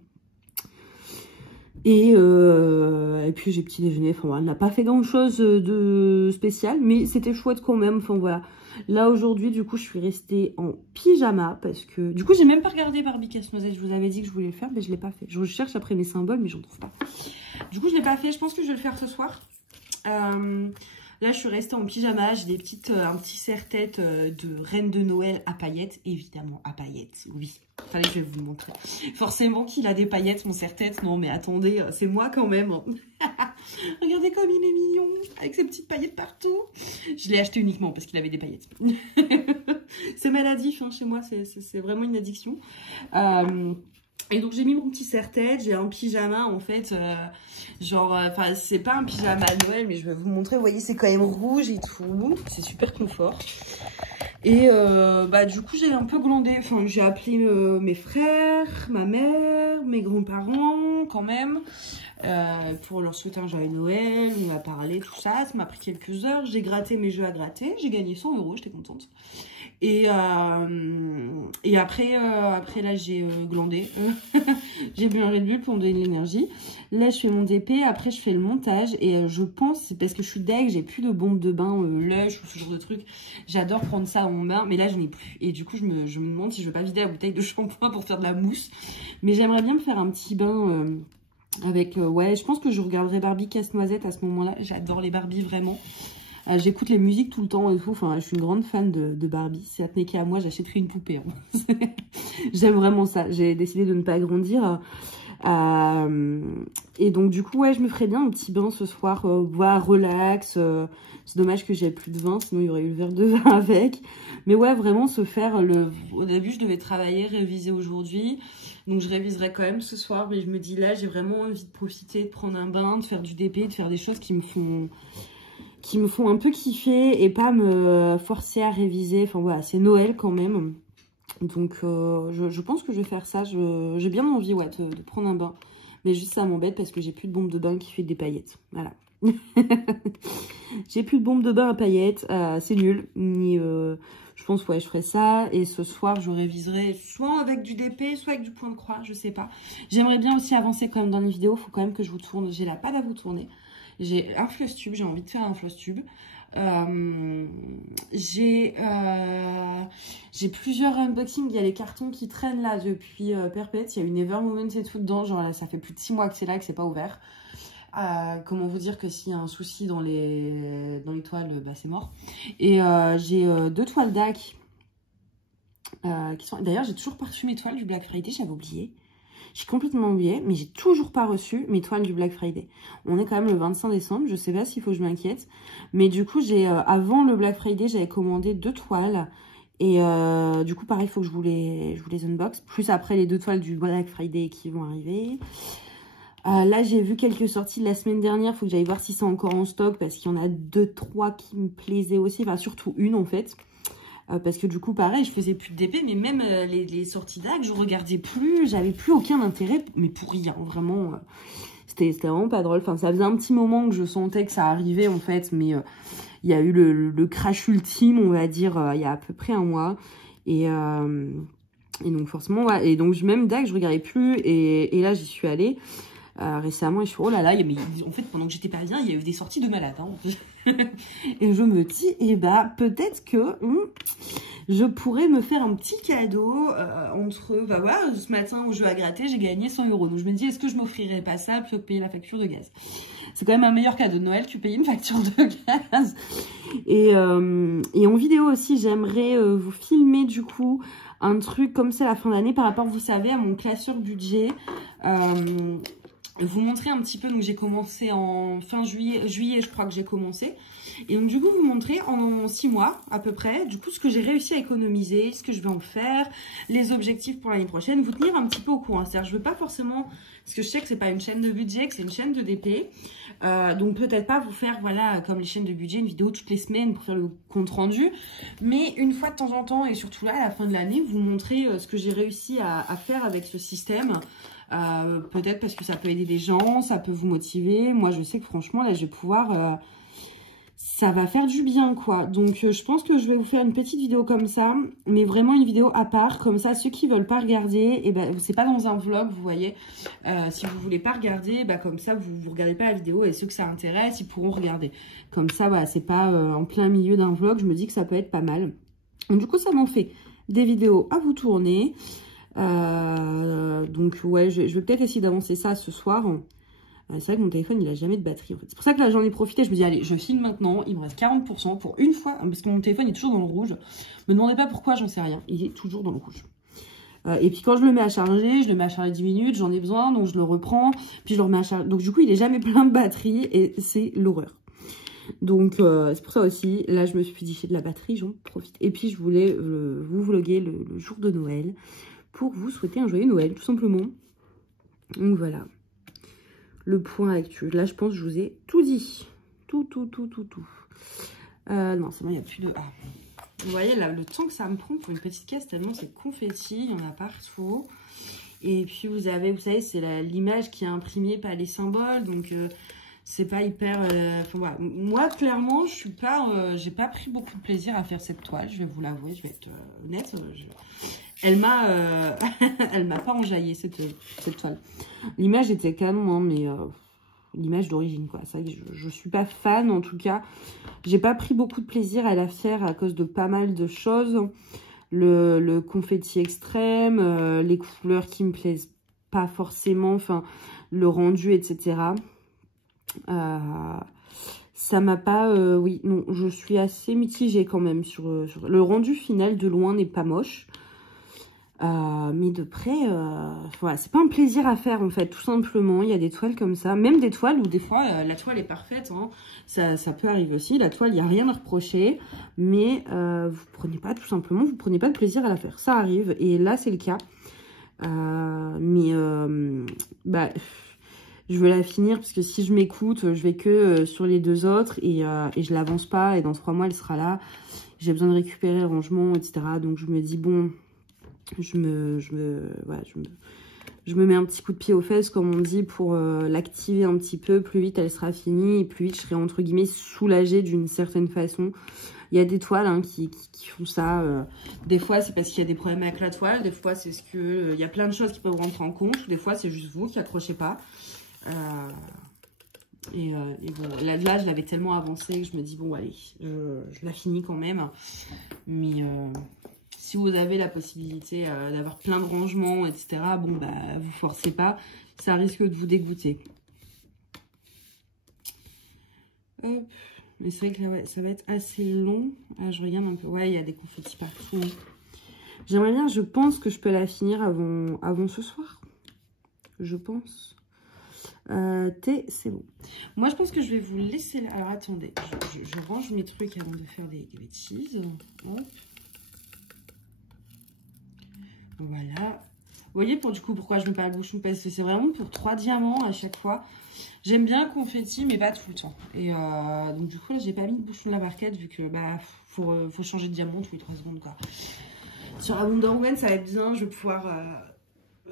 Et puis j'ai petit déjeuner, enfin voilà, elle n'a pas fait grand chose de spécial, mais c'était chouette quand même, enfin voilà. Là aujourd'hui du coup je suis restée en pyjama parce que, du coup j'ai même pas regardé Barbie Casse-Noisette, je vous avais dit que je voulais le faire, mais je l'ai pas fait. Je cherche après mes symboles mais j'en trouve pas. Du coup je l'ai pas fait, je pense que je vais le faire ce soir. Là, je suis restée en pyjama. J'ai des un petit serre-tête de reine de Noël à paillettes. Évidemment, à paillettes, oui. Fallait que je vais vous le montrer. Forcément qu'il a des paillettes, mon serre-tête. Non, mais attendez, c'est moi quand même. Regardez comme il est mignon, avec ses petites paillettes partout. Je l'ai acheté uniquement parce qu'il avait des paillettes. C'est maladif, hein, chez moi. C'est vraiment une addiction. Et donc j'ai mis mon petit serre-tête, j'ai un pyjama en fait, enfin c'est pas un pyjama de Noël mais je vais vous montrer, vous voyez c'est quand même rouge et tout, c'est super confort. Et bah du coup j'ai un peu glandé, enfin j'ai appelé mes frères, ma mère, mes grands-parents quand même, pour leur souhaiter un joyeux Noël, on a parlé tout ça, ça m'a pris quelques heures, j'ai gratté mes jeux à gratter, j'ai gagné 100 €, j'étais contente. Et après, là, j'ai glandé. J'ai bu un Red Bull pour me donner de l'énergie. Là, je fais mon DP. Après, je fais le montage. Et je pense, c'est parce que je suis deg, j'ai plus de bombe de bain Lush ou ce genre de truc. J'adore prendre ça dans mon bain, mais là, je n'ai plus. Et du coup, je me demande si je veux pas vider la bouteille de shampoing pour faire de la mousse. Mais j'aimerais bien me faire un petit bain avec... ouais, je pense que je regarderai Barbie Casse-Noisette à ce moment-là. J'adore les Barbies, vraiment. J'écoute les musiques tout le temps et tout. Enfin, je suis une grande fan de Barbie. Si ça tenait qu'à moi, j'achèterais une poupée. Hein. J'aime vraiment ça. J'ai décidé de ne pas grandir. Et donc, du coup, ouais, je me ferais bien un petit bain ce soir. Voir, relax. C'est dommage que j'ai plus de vin, sinon il y aurait eu le verre de vin avec. Mais ouais, vraiment se faire le... Au début, je devais travailler, réviser aujourd'hui. Donc, je réviserai quand même ce soir. Mais je me dis là, j'ai vraiment envie de profiter, de prendre un bain, de faire du DP, de faire des choses qui me font un peu kiffer et pas me forcer à réviser. Enfin voilà, c'est Noël quand même. Donc je pense que je vais faire ça. J'ai bien envie ouais, de prendre un bain. Mais juste ça m'embête parce que j'ai plus de bombe de bain qui fait des paillettes. Voilà. J'ai plus de bombe de bain à paillettes. C'est nul. Je pense ouais, je ferai ça. Et ce soir, je réviserai soit avec du DP, soit avec du point de croix. Je sais pas. J'aimerais bien aussi avancer quand même dans les vidéos. Il faut quand même que je vous tourne. J'ai la pâte à vous tourner. J'ai un floss tube, j'ai envie de faire un floss tube. J'ai plusieurs unboxings. Il y a les cartons qui traînent là depuis Perpète. Il y a une Ever Moment et tout dedans. Genre là, ça fait plus de 6 mois que c'est là, que c'est pas ouvert. Comment vous dire que s'il y a un souci dans les toiles, bah c'est mort. Et j'ai 2 toiles DAC qui sont... D'ailleurs, j'ai toujours pas reçu mes toiles du Black Friday, j'avais oublié. J'ai complètement oublié, mais j'ai toujours pas reçu mes toiles du Black Friday. On est quand même le 25 décembre, je sais pas s'il faut que je m'inquiète. Mais du coup, avant le Black Friday, j'avais commandé 2 toiles. Et du coup, pareil, il faut que je vous les unbox. Plus après les 2 toiles du Black Friday qui vont arriver. Là, j'ai vu quelques sorties de la semaine dernière. Il faut que j'aille voir si c'est encore en stock. Parce qu'il y en a 2-3 qui me plaisaient aussi. Enfin, surtout une en fait. Parce que du coup, pareil, je faisais plus de DP, mais même les sorties d'AC, je regardais plus, j'avais plus aucun intérêt, mais pour rien, vraiment. C'était vraiment pas drôle. Enfin, ça faisait un petit moment que je sentais que ça arrivait, en fait, mais il y a eu le crash ultime, on va dire, il y a à peu près un mois. Et donc, forcément, ouais. Et donc, même DAC, je regardais plus, et là, j'y suis allée. Récemment et je suis oh là là, mais en fait pendant que j'étais pas bien il y a eu des sorties de malades hein. Et je me dis et bah peut-être que je pourrais me faire un petit cadeau entre bah voilà, ce matin au jeu à gratter j'ai gagné 100 €, donc je me dis est-ce que je m'offrirais pas ça plutôt que payer la facture de gaz. C'est quand même un meilleur cadeau de Noël, tu payes une facture de gaz. Et en vidéo aussi j'aimerais vous filmer du coup un truc comme ça à la fin d'année par rapport, vous savez, à mon classeur budget. Vous montrer un petit peu, donc j'ai commencé en fin juillet je crois que j'ai commencé. Et donc du coup vous montrer en 6 mois à peu près, du coup ce que j'ai réussi à économiser, ce que je vais en faire, les objectifs pour l'année prochaine, vous tenir un petit peu au courant. C'est-à-dire je veux pas forcément, parce que je sais que c'est pas une chaîne de budget, que c'est une chaîne de DP. Donc peut-être pas vous faire, voilà, comme les chaînes de budget, une vidéo toutes les semaines pour faire le compte rendu. Mais une fois de temps en temps, et surtout là à la fin de l'année, vous montrer ce que j'ai réussi à faire avec ce système. Peut-être parce que ça peut aider des gens, ça peut vous motiver. Moi je sais que franchement là je vais pouvoir ça va faire du bien quoi. Donc je pense que je vais vous faire une petite vidéo comme ça, mais vraiment une vidéo à part, comme ça ceux qui veulent pas regarder, et ben c'est pas dans un vlog, vous voyez. Si vous voulez pas regarder, bah comme ça vous regardez pas la vidéo, et ceux que ça intéresse ils pourront regarder. Comme ça voilà, c'est pas en plein milieu d'un vlog, je me dis que ça peut être pas mal. Donc du coup ça m'en fait des vidéos à vous tourner. Donc ouais, je vais peut-être essayer d'avancer ça ce soir. C'est vrai que mon téléphone il a jamais de batterie en fait. C'est pour ça que là j'en ai profité, je me dis allez je filme maintenant, il me reste 40% pour une fois, parce que mon téléphone est toujours dans le rouge. Me demandez pas pourquoi, j'en sais rien, il est toujours dans le rouge. Et puis quand je le mets à charger, je le mets à charger 10 minutes, j'en ai besoin, donc je le reprends, puis je le remets à charger. Donc du coup il est jamais plein de batterie et c'est l'horreur. Donc c'est pour ça aussi, là je me suis dit j'ai de la batterie, j'en profite. Et puis je voulais vous vloguer le jour de Noël, pour vous souhaiter un joyeux Noël, tout simplement. Donc voilà, le point actu. Là, je pense que je vous ai tout dit. Tout. Non, c'est bon, il n'y a plus de... Ah. Vous voyez, là, le temps que ça me prend pour une petite caisse, tellement c'est confetti, il y en a partout. Et puis, vous savez, c'est l'image qui est imprimée, pas les symboles. Donc, c'est pas hyper... enfin, voilà. Moi, clairement, je suis pas... j'ai pas pris beaucoup de plaisir à faire cette toile, je vais vous l'avouer, je vais être honnête. Elle m'a elle m'a pas enjaillé, cette toile. L'image était canon, hein, mais... l'image d'origine, quoi. C'est vrai que je suis pas fan, en tout cas. J'ai pas pris beaucoup de plaisir à la faire à cause de pas mal de choses. Le confetti extrême, les couleurs qui me plaisent pas forcément, enfin, le rendu, etc. Ça m'a pas... oui, non, je suis assez mitigée quand même sur le rendu final. De loin n'est pas moche. Mais de près, voilà, c'est pas un plaisir à faire en fait, tout simplement. Il y a des toiles comme ça, même des toiles où des fois la toile est parfaite, hein. Ça peut arriver aussi, la toile, il n'y a rien à reprocher, mais vous prenez pas, tout simplement, vous prenez pas de plaisir à la faire. Ça arrive, et là c'est le cas. Bah, je veux la finir parce que si je m'écoute, je vais que sur les deux autres et je l'avance pas, et dans 3 mois elle sera là. J'ai besoin de récupérer le rangement, etc. Donc je me dis bon... Je me mets un petit coup de pied aux fesses, comme on dit, pour l'activer un petit peu. Plus vite elle sera finie, et plus vite je serai entre guillemets soulagée d'une certaine façon. Il y a des toiles hein, qui font ça. Des fois c'est parce qu'il y a des problèmes avec la toile, des fois c'est parce que il y a plein de choses qui peuvent rentrer en compte, des fois c'est juste vous qui accrochez pas. Et bon, là je l'avais tellement avancé que je me dis bon allez, je la finis quand même. Mais si vous avez la possibilité d'avoir plein de rangements, etc., bon, bah, vous forcez pas. Ça risque de vous dégoûter. Hop. Mais c'est vrai que là, ouais, ça va être assez long. Ah, je regarde un peu. Ouais, il y a des confettis partout. J'aimerais bien, je pense que je peux la finir avant ce soir. Je pense. C'est bon. Moi, je pense que je vais vous laisser là. Alors, attendez. Je range mes trucs avant de faire des bêtises. Hop. Voilà. Vous voyez du coup pourquoi je mets pas le bouchon, parce que c'est vraiment pour 3 diamants à chaque fois. J'aime bien le confetti mais pas tout le temps. Et donc du coup là j'ai pas mis de bouchon de la barquette vu que bah faut changer de diamant tous les 3 secondes quoi. Sur la Wonder Woman ça va être bien, je vais pouvoir...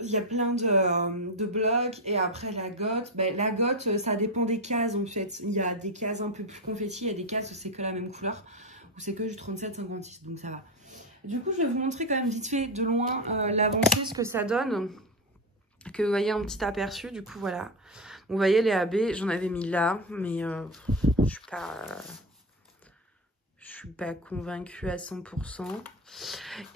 il y a plein de blocs. Et après la goth, ben, la goth ça dépend des cases en fait. Il y a des cases un peu plus confetti, il y a des cases où c'est que la même couleur, où c'est que du 37,56, donc ça va. Du coup, je vais vous montrer quand même vite fait de loin l'avancée, ce que ça donne. Que vous voyez un petit aperçu. Du coup, voilà. Vous voyez les AB, j'en avais mis là. Mais je suis pas convaincue à 100%.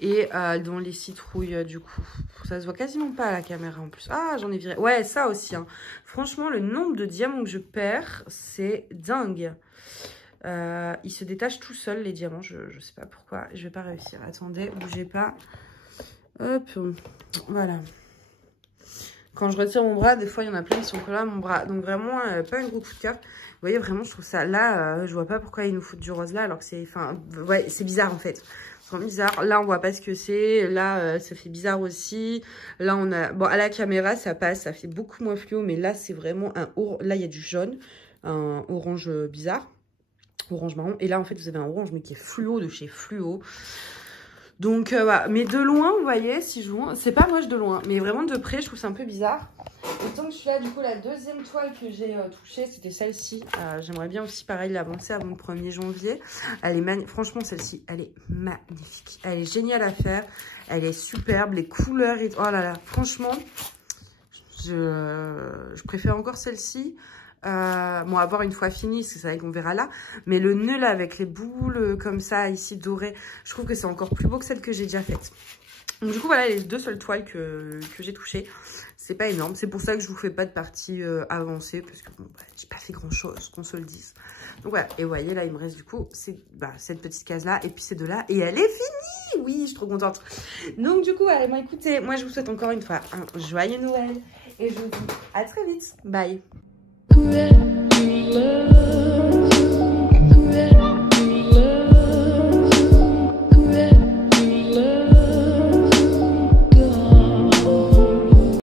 Et dans les citrouilles, du coup. Ça se voit quasiment pas à la caméra en plus. Ah, j'en ai viré. Ouais, ça aussi. Hein. Franchement, le nombre de diamants que je perds, c'est dingue. Ils se détachent tout seuls les diamants, je sais pas pourquoi, je vais pas réussir. Attendez, bougez pas. Hop, voilà. Quand je retire mon bras, des fois il y en a plein qui sont collés à mon bras. Donc vraiment, pas un gros coup de cœur. Vous voyez, vraiment, je trouve ça là, je vois pas pourquoi ils nous foutent du rose là, alors que c'est, enfin, ouais, c'est bizarre en fait. C'est vraiment bizarre. Là, on voit pas ce que c'est. Là, ça fait bizarre aussi. Là, on a, bon, à la caméra, ça passe, ça fait beaucoup moins fluo, mais là, c'est vraiment un là, il y a du jaune, un orange bizarre. Orange marron, et là en fait vous avez un orange mais qui est fluo de chez Fluo. Donc voilà, mais de loin vous voyez, si je vous... c'est pas moche de loin, mais vraiment de près je trouve ça un peu bizarre. Et tant que je suis là, du coup la deuxième toile que j'ai touchée c'était celle-ci. J'aimerais bien aussi pareil l'avancer avant le 1er janvier. Elle est franchement celle-ci elle est magnifique, elle est géniale à faire, elle est superbe, les couleurs et... oh là là, franchement je préfère encore celle-ci. Bon, à voir une fois fini, parce que c'est vrai qu'on verra là. Mais le nœud là, avec les boules comme ça, ici dorées, je trouve que c'est encore plus beau que celle que j'ai déjà faite. Donc du coup, voilà les 2 seules toiles que j'ai touchées. C'est pas énorme, c'est pour ça que je vous fais pas de partie avancée, parce que bon, bah, j'ai pas fait grand chose, qu'on se le dise. Donc voilà, et vous voyez là, il me reste du coup cette petite case là, et puis ces 2 là, et elle est finie. Oui, je suis trop contente. Donc du coup, allez, bon, écoutez, moi je vous souhaite encore une fois un joyeux Noël, et je vous dis à très vite. Bye. Love.